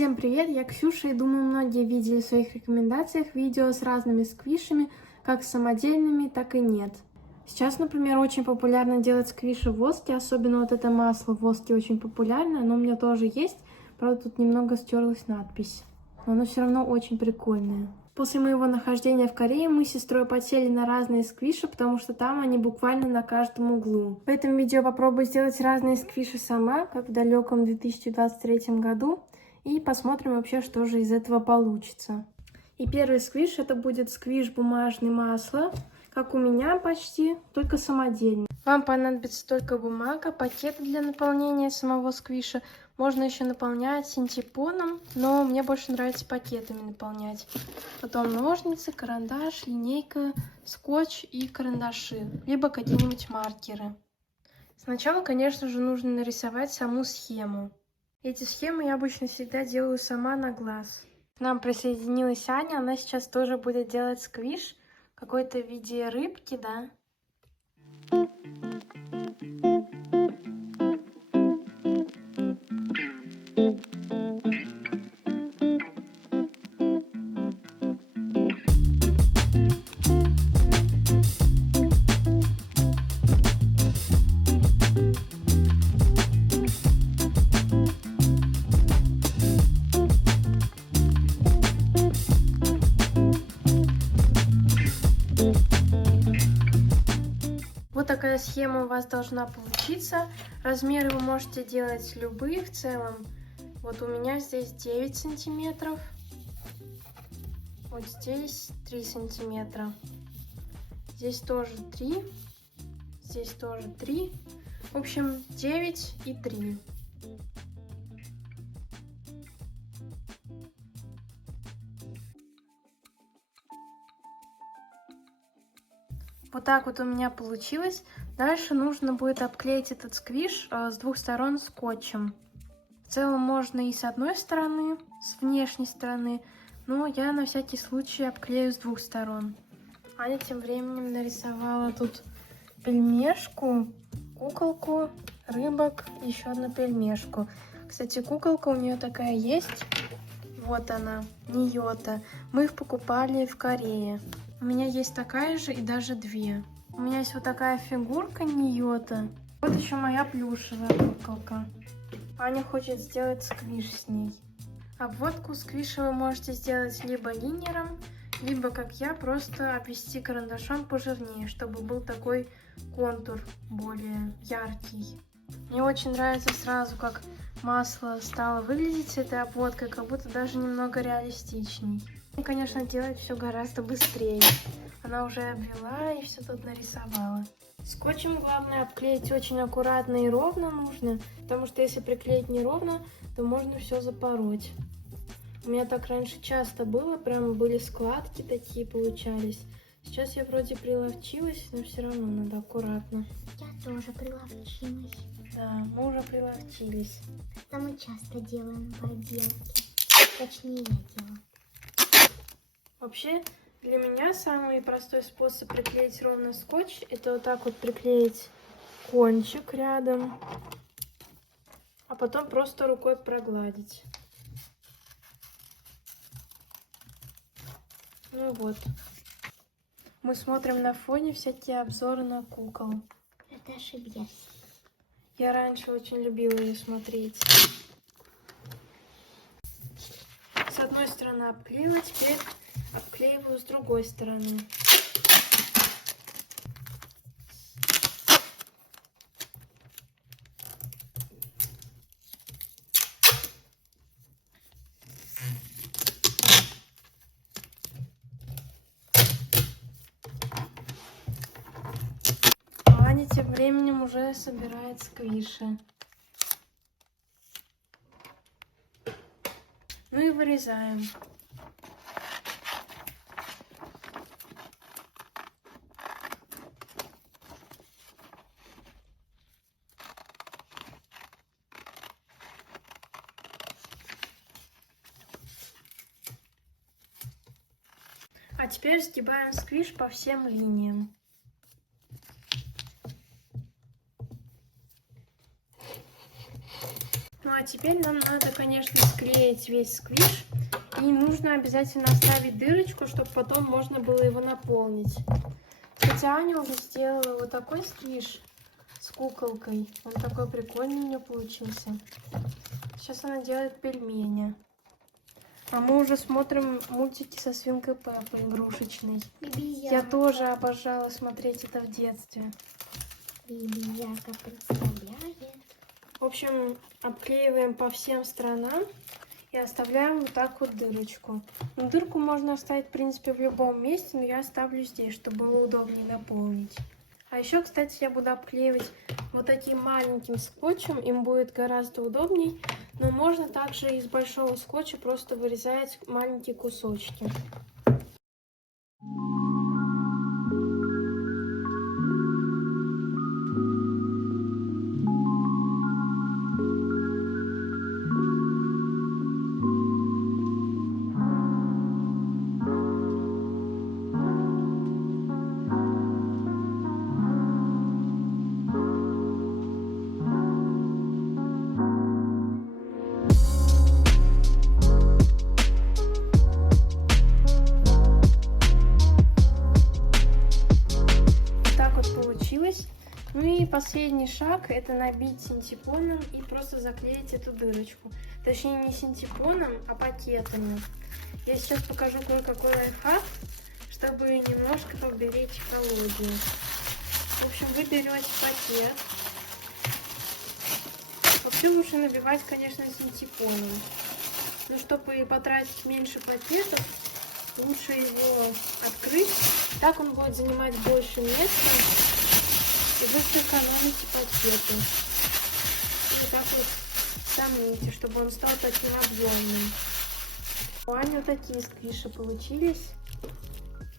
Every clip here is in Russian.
Всем привет, я Ксюша, и думаю, многие видели в своих рекомендациях видео с разными сквишами, как самодельными, так и нет. Сейчас, например, очень популярно делать сквиши в воске, особенно вот это масло в воске очень популярно, оно у меня тоже есть, правда тут немного стерлась надпись, но оно все равно очень прикольное. После моего нахождения в Корее мы с сестрой подсели на разные сквиши, потому что там они буквально на каждом углу. В этом видео попробую сделать разные сквиши сама, как в далеком 2023 году. И посмотрим вообще, что же из этого получится. И первый сквиш это будет сквиш бумажный масло, как у меня почти, только самодельный. Вам понадобится только бумага, пакеты для наполнения самого сквиша. Можно еще наполнять синтепоном, но мне больше нравится пакетами наполнять. Потом ножницы, карандаш, линейка, скотч и карандаши, либо какие-нибудь маркеры. Сначала, конечно же, нужно нарисовать саму схему. Эти схемы я обычно всегда делаю сама на глаз. К нам присоединилась Аня, она сейчас тоже будет делать сквиш, какой-то в виде рыбки, да? Вот такая схема у вас должна получиться. Размеры вы можете делать любые в целом. Вот у меня здесь 9 сантиметров. Вот здесь 3 сантиметра. Здесь тоже 3. Здесь тоже 3. В общем, 9 и 3. Вот так вот у меня получилось. Дальше нужно будет обклеить этот сквиш с двух сторон скотчем. В целом можно и с одной стороны, с внешней стороны, но я на всякий случай обклею с двух сторон. Аня тем временем нарисовала тут пельмешку, куколку, рыбок, еще одну пельмешку. Кстати, куколка у нее такая есть. Вот она, Ниота. Мы их покупали в Корее. У меня есть такая же и даже две. У меня есть вот такая фигурка Ниота. Вот еще моя плюшевая куколка. Аня хочет сделать сквиш с ней. Обводку сквиша вы можете сделать либо линером, либо, как я, просто обвести карандашом пожирнее, чтобы был такой контур более яркий. Мне очень нравится сразу, как масло стало выглядеть с этой обводкой, как будто даже немного реалистичней. И, конечно, делать все гораздо быстрее. Она уже обвела и все тут нарисовала. Скотчем главное обклеить очень аккуратно и ровно нужно, потому что если приклеить неровно, то можно все запороть. У меня так раньше часто было, прям были складки такие получались. Сейчас я вроде приловчилась, но все равно надо аккуратно. Я тоже приловчилась. Да, мы уже приловчились. Это мы часто делаем поделки. Точнее, я делаю. Вообще, для меня самый простой способ приклеить ровно скотч, это вот так вот приклеить кончик рядом, а потом просто рукой прогладить. Ну вот. Мы смотрим на фоне всякие обзоры на кукол. Это ошибка. Я раньше очень любила ее смотреть. С одной стороны обклеила, теперь обклеиваю с другой стороны. Аня тем временем уже собирает сквиши. Ну и вырезаем. А теперь сгибаем сквиш по всем линиям. Ну а теперь нам надо, конечно, склеить весь сквиш. И нужно обязательно оставить дырочку, чтобы потом можно было его наполнить. Кстати, Аня уже сделала вот такой сквиш с куколкой. Он такой прикольный у нее получился. Сейчас она делает пельмени. А мы уже смотрим мультики со свинкой Пеппой игрушечной. Я тоже обожала смотреть это в детстве. Бибизяка представляет. В общем, обклеиваем по всем сторонам и оставляем вот так вот дырочку. Но дырку можно оставить, в принципе, в любом месте, но я оставлю здесь, чтобы было удобнее наполнить. А еще, кстати, я буду обклеивать вот таким маленьким скотчем, им будет гораздо удобней. Но можно также из большого скотча просто вырезать маленькие кусочки. Ну и последний шаг — это набить синтепоном и просто заклеить эту дырочку. Точнее, не синтепоном, а пакетами. Я сейчас покажу кое-какой лайфхак, чтобы немножко поберечь экологию. В общем, вы берете пакет. Вообще лучше набивать, конечно, синтепоном. Но чтобы потратить меньше пакетов, лучше его открыть. Так он будет занимать больше места. И вы сэкономите пакеты. И так вот сомните, чтобы он стал таким объемным. У Ани вот такие сквиши получились.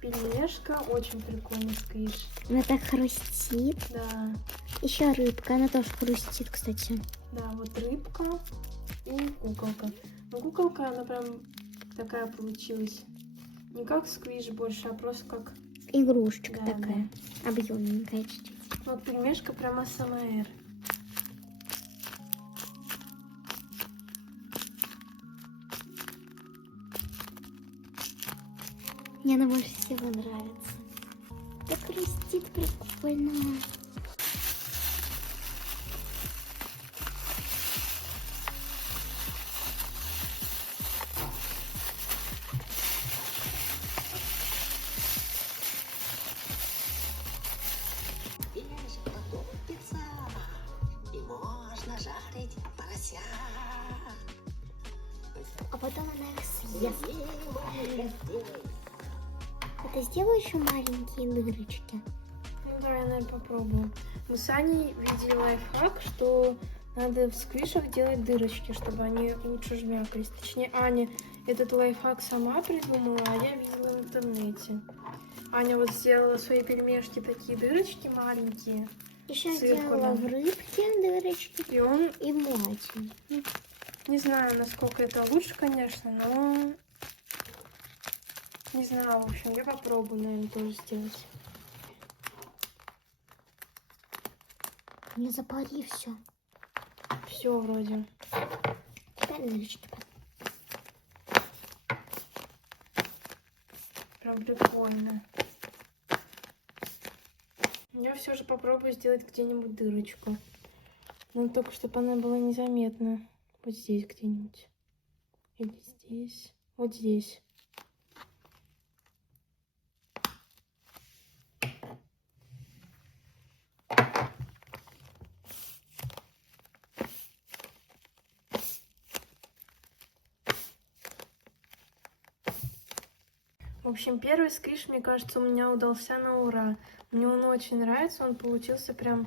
Пельмешка, очень прикольный сквиш. Она так хрустит. Да. Еще рыбка, она тоже хрустит, кстати. Да, вот рыбка и куколка. Но куколка, она прям такая получилась. Не как сквиш больше, а просто как... Игрушечка да, такая, да. Объемненькая чуть-чуть. Вот пельмешка прям АСМР. Мне она больше всего нравится. Так хрустит прикольно. А потом она их съест. Это сделаю еще маленькие дырочки. Ну да, я, наверное, попробую. Мы с Аней видели лайфхак, что надо в сквишах делать дырочки, чтобы они лучше жмякались. Точнее, Аня этот лайфхак сама придумала, а я видела в интернете. Аня вот сделала в своей пельмешке такие дырочки маленькие. Еще делала в рыбке дырочки и он и в моте. Не знаю, насколько это лучше, конечно, но не знаю, в общем, я попробую, наверное, тоже сделать. Не запари все. Все вроде. Теперь дырочки. Прям прикольно. Я все же попробую сделать где-нибудь дырочку. Но только чтобы она была незаметна. Вот здесь где-нибудь. Или здесь. Вот здесь. В общем, первый сквиш, мне кажется, у меня удался на ура. Мне он очень нравится, он получился прям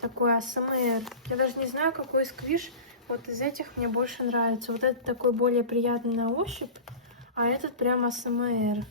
такой АСМР. Я даже не знаю, какой сквиш вот из этих мне больше нравится. Вот этот такой более приятный на ощупь, а этот прям АСМР.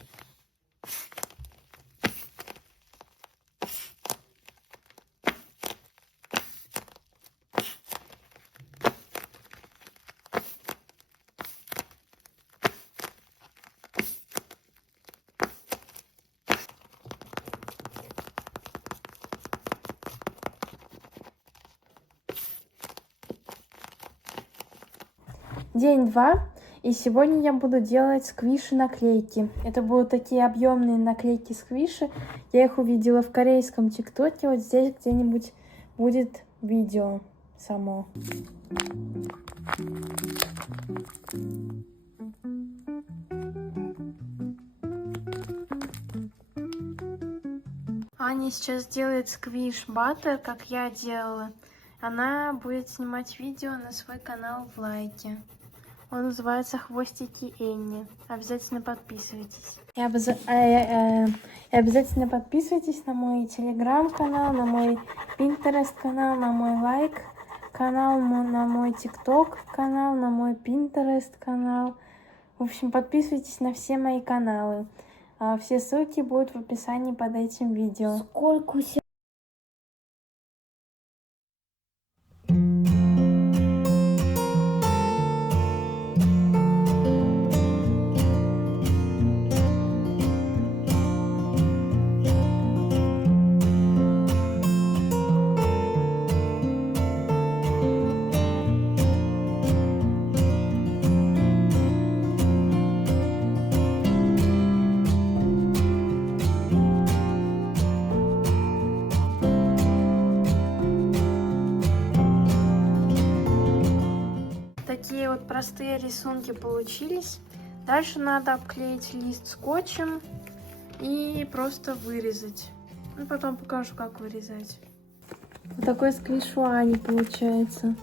День 2, и сегодня я буду делать сквиши-наклейки. Это будут такие объемные наклейки сквиши. Я их увидела в корейском тиктоке. Вот здесь где-нибудь будет видео само. Аня сейчас делает сквиш-баттер, как я делала. Она будет снимать видео на свой канал в лайке. Он называется «Хвостики Энни». Обязательно подписывайтесь. И обязательно подписывайтесь на мой телеграм-канал, на мой пинтерест-канал, на мой лайк-канал, на мой тикток-канал, на мой пинтерест-канал. В общем, подписывайтесь на все мои каналы. Все ссылки будут в описании под этим видео. Сколько всего. Такие вот простые рисунки получились. Дальше надо обклеить лист скотчем и просто вырезать. Ну, потом покажу, как вырезать. Вот такой сквиш у Ани получается.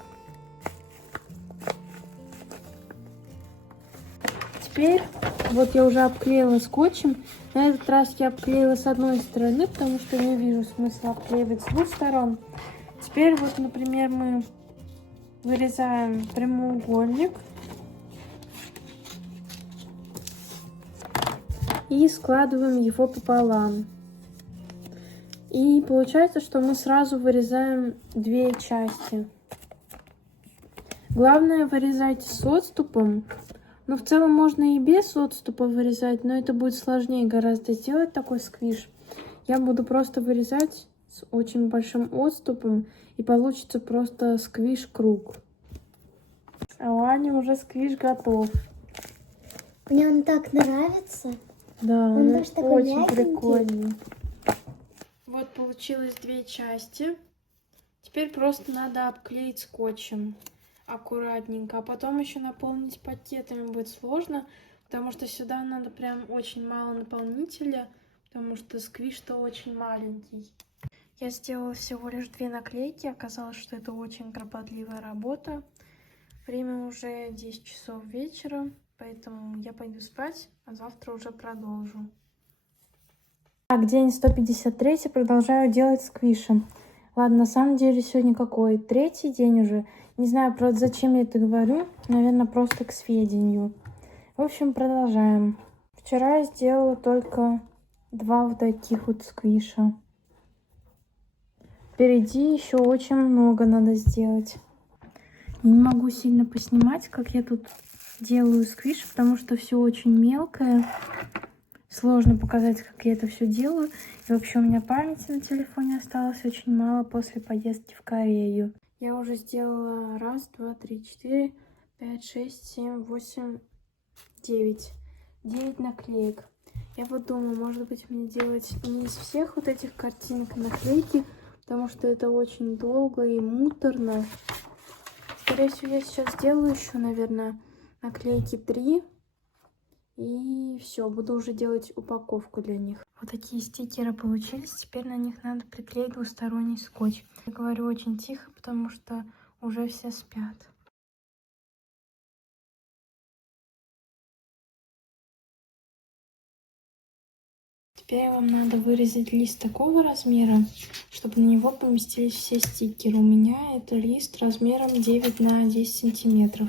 Теперь вот я уже обклеила скотчем. На этот раз я обклеила с одной стороны, потому что не вижу смысла обклеивать с двух сторон. Теперь вот, например, мы вырезаем прямоугольник и складываем его пополам. И получается, что мы сразу вырезаем две части. Главное вырезать с отступом. Но в целом можно и без отступа вырезать, но это будет сложнее гораздо сделать такой сквиш. Я буду просто вырезать с очень большим отступом, и получится просто сквиш-круг. А у Ани уже сквиш готов. Мне он так нравится. Да, Он он даже такой очень мягенький. прикольный. Вот получилось две части. Теперь просто надо обклеить скотчем аккуратненько. А потом еще наполнить пакетами будет сложно, потому что сюда надо прям очень мало наполнителя, потому что сквиш-то очень маленький. Я сделала всего лишь две наклейки. Оказалось, что это очень кропотливая работа. Время уже 10 часов вечера, поэтому я пойду спать, а завтра уже продолжу. Так, день 153, продолжаю делать сквиши. Ладно, на самом деле сегодня какой? Третий день уже. Не знаю, правда, зачем я это говорю. Наверное, просто к сведению. В общем, продолжаем. Вчера я сделала только два вот таких вот сквиша. Впереди еще очень много надо сделать. Не могу сильно поснимать, как я тут делаю сквиш, потому что все очень мелкое. Сложно показать, как я это все делаю. И вообще у меня памяти на телефоне осталось очень мало после поездки в Корею. Я уже сделала 1, 2, 3, 4, 5, 6, 7, 8, 9. 9 наклеек. Я вот думаю, может быть, мне делать не из всех вот этих картинок наклейки, потому что это очень долго и муторно. Скорее всего, я сейчас сделаю еще, наверное, наклейки 3. И все, буду уже делать упаковку для них. Вот такие стикеры получились. Теперь на них надо приклеить двусторонний скотч. Я говорю очень тихо, потому что уже все спят. Теперь вам надо вырезать лист такого размера, чтобы на него поместились все стикеры. У меня это лист размером 9 на 10 сантиметров.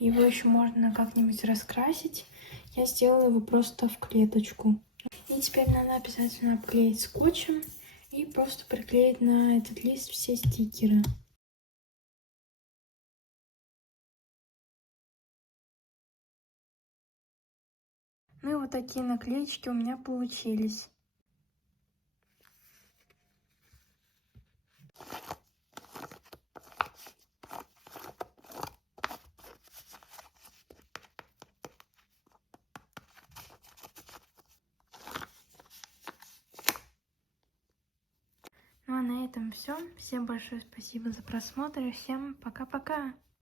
Его еще можно как-нибудь раскрасить. Я сделала его просто в клеточку. И теперь надо обязательно обклеить скотчем и просто приклеить на этот лист все стикеры. Ну и вот такие наклеечки у меня получились. Ну а на этом все. Всем большое спасибо за просмотр и всем пока-пока.